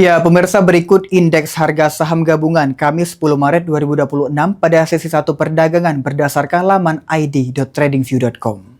Ya, pemirsa, berikut indeks harga saham gabungan Kamis 10 Maret 2026 pada sesi 1 perdagangan berdasarkan laman id.tradingview.com.